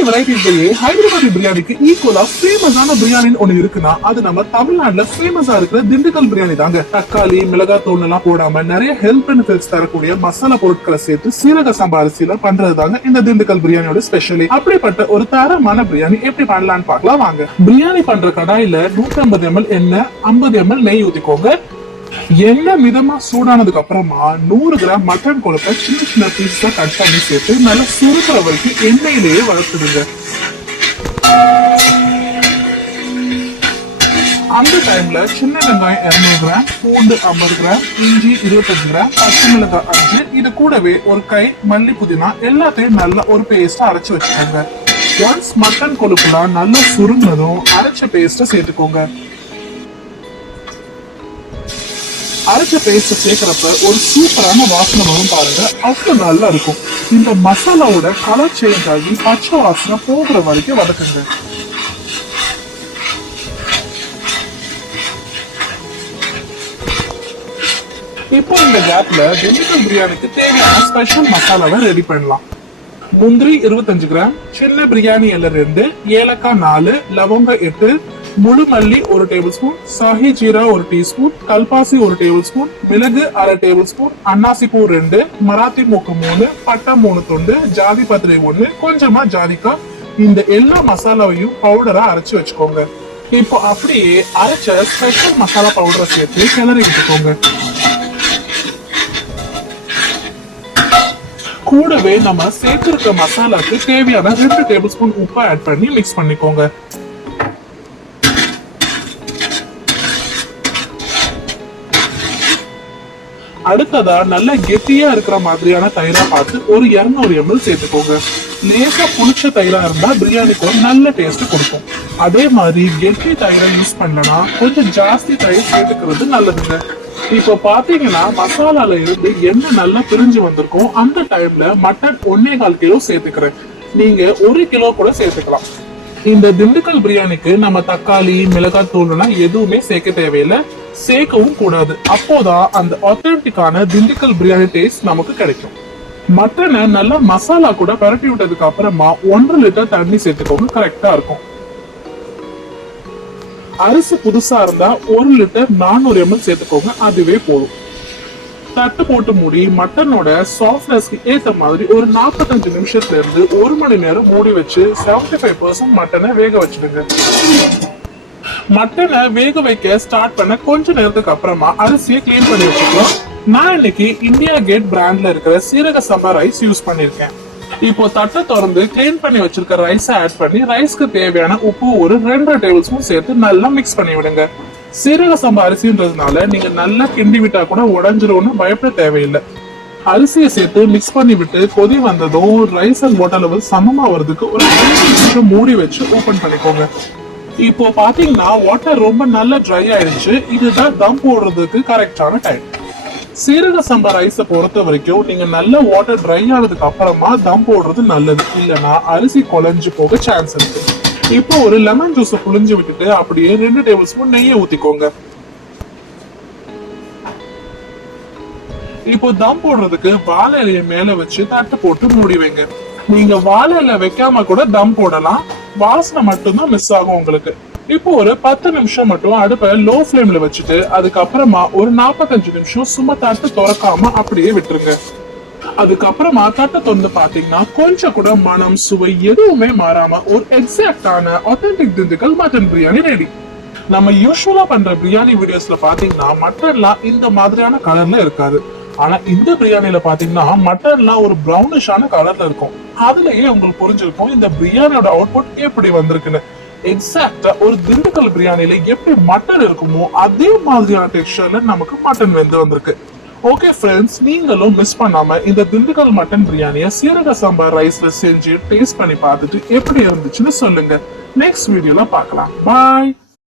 பிரியாணி வெரைட்டிஸ்லயே ஹைதராபாத் பிரியாணிக்கு ஈக்குவலா ஃபேமஸான பிரியாணி ஒண்ணு இருக்குன்னா அது நம்ம தமிழ்நாட்டுல ஃபேமஸா இருக்கிற திண்டுக்கல் பிரியாணி தாங்க. தக்காளி மிளகாய் தூள் எல்லாம் போடாம நிறைய ஹெல்த் பெனிஃபிட்ஸ் தரக்கூடிய மசாலா பொருட்களை சேர்த்து சீரக சம்பா அரிசியில பண்றது தாங்க இந்த திண்டுக்கல் பிரியாணியோட ஸ்பெஷலி அப்படிப்பட்ட ஒரு தரமான பிரியாணி எப்படி பண்ணலாம்னு பாக்கலாம் வாங்க. பிரியாணி பண்ற கடாயில நூத்தி ஐம்பது எம்எல் எண்ணெய் ஐம்பது எம்எல் நெய் ஊத்திக்கோங்க. எண்ணெய் மிதமா சூடானதுக்கு அப்புறமா நூறு கிராம் மட்டன் கொழுப்பை சின்ன சின்ன பீஸா கட் பண்ணி சேர்த்து நல்லா சுருக்கிற வரைக்கும் எண்ணெயிலேயே வளர்த்துடுங்க அந்த டைம்ல சின்ன வெங்காயம் 200 கிராம் பூண்டு 50 கிராம் இஞ்சி 25 கிராம் பச்சை மிளகாய் அஞ்சு இது கூடவே ஒரு கை மல்லி புதினா எல்லாத்தையும் நல்லா ஒரு பேஸ்டா அரைச்சு வச்சுக்கோங்க. ஒன்ஸ் மட்டன் கொழுப்புலாம் நல்லா சுருங்கினதும் அரைச்ச பேஸ்ட்டை சேர்த்துக்கோங்க. அரைச்ச பேஸ்ட் சேர்க்கிறப்ப ஒரு சூப்பரான வாசனை வரும் பாருங்க. அவ்வளவு நல்லா இருக்கும். இந்த மசாலாவோட கலர் சேஞ்ச் ஆகி பச்சை வாசனை போகிற வரைக்கும் வதக்குங்க. இப்போ இந்த கேப்ல வெஜிடபிள் பிரியாணிக்கு தேவையான ஸ்பெஷல் மசாலாவை ரெடி பண்ணலாம். முந்திரி 25 கிராம் சின்ன பிரியாணி இலை ரெண்டு ஏலக்காய் நாலு லவங்க எட்டு முழு மல்லி ஒரு டேபிள் ஸ்பூன் சாஹி ஜீரா ஒரு டீஸ்பூன் கல்பாசி ஒரு டேபிள் ஸ்பூன் மிளகு அரை டேபிள் ஸ்பூன் அன்னாசி பூ ரெண்டு மராத்தி மூக்கு மூணு பட்டை மூணு துண்டு ஜாதி பத்திரை ஒண்ணு கொஞ்சமா ஜாதிக்காய் இந்த எல்லா மசாலாவையும் பவுடரா அரைச்சு வச்சுக்கோங்க. இப்போ அப்படியே அரைச்ச ஸ்பெஷல் மசாலா பவுடரை சேர்த்து கிளறி விட்டுக்கோங்க. கூடவே நம்ம சேர்த்திருக்க மசாலாக்கு தேவையான ரெண்டு டேபிள் ஸ்பூன் உப்பு ஆட் பண்ணி மிக்ஸ் பண்ணிக்கோங்க. அடுத்ததா நல்ல கெட்டியா இருக்கிற மாதிரியான தயிரா பார்த்து ஒரு இரநூறு எம்எல் சேர்த்துக்கோங்க. லேசா புளிச்ச தயிரா இருந்தா பிரியாணிக்கு ஒரு நல்ல டேஸ்ட் கொடுக்கும். அதே மாதிரி கெட்டி தயிரை யூஸ் பண்ணனா கொஞ்சம் ஜாஸ்தி தயிர் சேர்த்துக்கிறது நல்லதுங்க. இப்போ பாத்தீங்கன்னா மசாலால இருந்து என்ன நல்லா பிரிஞ்சு வந்திருக்கோ அந்த டைம்ல மட்டன் ஒன்னே கால் கிலோ சேர்த்துக்கிறேன். நீங்க ஒரு கிலோ கூட சேர்த்துக்கலாம். இந்த திண்டுக்கல் பிரியாணிக்கு நம்ம தக்காளி மிளகாய் தூள்னா எதுவுமே சேர்க்க தேவையில்லை. சேர்க்கவும் கூடாது. அப்போதான் அந்த ஆத்தென்டிக்கான திண்டுக்கல் பிரியாணி டேஸ்ட் நமக்கு கிடைக்கும். மட்டனை நல்லா மசாலா கூட பரட்டி விட்டதுக்கு அப்புறமா ஒன்றரை லிட்டர் தண்ணி சேர்த்துக்கோங்க கரெக்டா இருக்கும். அரிசி புதுசா இருந்தா ஒரு லிட்டர் நானூறு எம்எல் சேர்த்துக்கோங்க அதுவே போதும். தட்டு போட்டு மூடி மட்டனோட சாஃப்ட்னஸ்க்கு ஏத்த மாதிரி ஒரு 45 நிமிஷத்துல இருந்து ஒரு மணி நேரம் மூடி வச்சு 75% ஃபைவ் பர்சன்ட் மட்டனை வேக வச்சிடுங்க. மட்டனை வேக வைக்க ஸ்டார்ட் பண்ண கொஞ்ச நேரத்துக்கு அப்புறமா அரிசியை க்ளீன் பண்ணி வச்சுக்கோ நான் இன்னைக்கு இந்தியா கேட் பிராண்ட்ல இருக்கிற சீரக சம்பா ரைஸ் யூஸ் பண்ணிருக்கேன் இப்போ தட்டை திறந்து க்ளீன் பண்ணி வச்சிருக்க ரைஸை ஆட் பண்ணி ரைஸ்க்கு தேவையான உப்பு ஒரு ரெண்டு டேபிள் ஸ்பூன் சேர்த்து நல்லா மிக்ஸ் பண்ணி விடுங்க. சீரக சம்பா அரிசின்றதுனால நீங்க நல்லா கிண்டி விட்டா கூட உடஞ்சிரும்னு பயப்பட தேவையில்லை. அரிசியை சேர்த்து மிக்ஸ் பண்ணி விட்டு கொதி வந்ததும் ரைஸ் அண்ட் வாட்டர் லெவல் சமமா வரதுக்கு ஒரு மூடி வச்சு ஓபன் பண்ணிக்கோங்க. இப்போ பாத்தீங்கன்னா வாட்டர் ரொம்ப நல்லா ட்ரை ஆயிடுச்சு. இதுதான் தம் போடுறதுக்கு கரெக்டான டைம் சீரக சம்பா ரைஸை பொறுத்த வரைக்கும் நீங்க நல்ல வாட்டர் ட்ரை ஆனதுக்கு அப்புறமா தம் போடுறது நல்லது. இல்லனா அரிசி குழஞ்சு போக சான்ஸ் இருக்கு. இப்போ ஒரு லெமன் ஜூஸை புழிஞ்சு விட்டுட்டு அப்படியே ரெண்டு டேபிள் ஸ்பூன் நெய்யை ஊத்திக்கோங்க. இப்போ தம் போடுறதுக்கு வாழை இலையை மேல வச்சு தட்டு போட்டு மூடி வைங்க. நீங்க வாழை இலை வைக்காம கூட தம் போடலாம். வாசனை மட்டும்தான் மிஸ் ஆகும் உங்களுக்கு. இப்போ ஒரு பத்து நிமிஷம் மட்டும் அடுப்பை லோ ஃப்ளேம்ல வச்சுட்டு அதுக்கப்புறமா ஒரு 45 நிமிஷம் சும்மா தட்டு திறக்காம அப்படியே விட்டுருங்க. அதுக்கப்புறமா தட்டை திறந்து பாத்தீங்கன்னா கொஞ்சம் கூட மனம் சுவை எதுவுமே மாறாம ஒரு எக்ஸாக்டான authentic Dindigul mutton biryani ready நம்ம யூஸ்வலா பண்ற பிரியாணி வீடியோஸ்ல பாத்தீங்கன்னா மட்டன்லாம் இந்த மாதிரியான கலர்ல இருக்காது. ஆனா இந்த பிரியாணியில பாத்தீங்கன்னா மட்டன்லாம் ஒரு ப்ரௌனிஷான கலர்ல இருக்கும். அதுலயே உங்களுக்கு புரிஞ்சிருக்கும் இந்த பிரியாணியோட அவுட்புட் எப்படி வந்திருக்குன்னு. எக்ஸாக்டா ஒரு திண்டுக்கல் பிரியாணியில எப்படி மட்டன் இருக்குமோ அதே மாதிரியான டெக்ஸ்டர்ல நமக்கு மட்டன் வெந்து வந்திருக்கு. ஓகே ஃப்ரெண்ட்ஸ் நீங்களும் மிஸ் பண்ணாம இந்த திண்டுக்கல் மட்டன் பிரியாணியை சீரக சாம்பார் ரைஸ்ல செஞ்சு டேஸ்ட் பண்ணி பார்த்துட்டு எப்படி இருந்துச்சுன்னு சொல்லுங்க. நெக்ஸ்ட் வீடியோல பார்க்கலாம். பாய்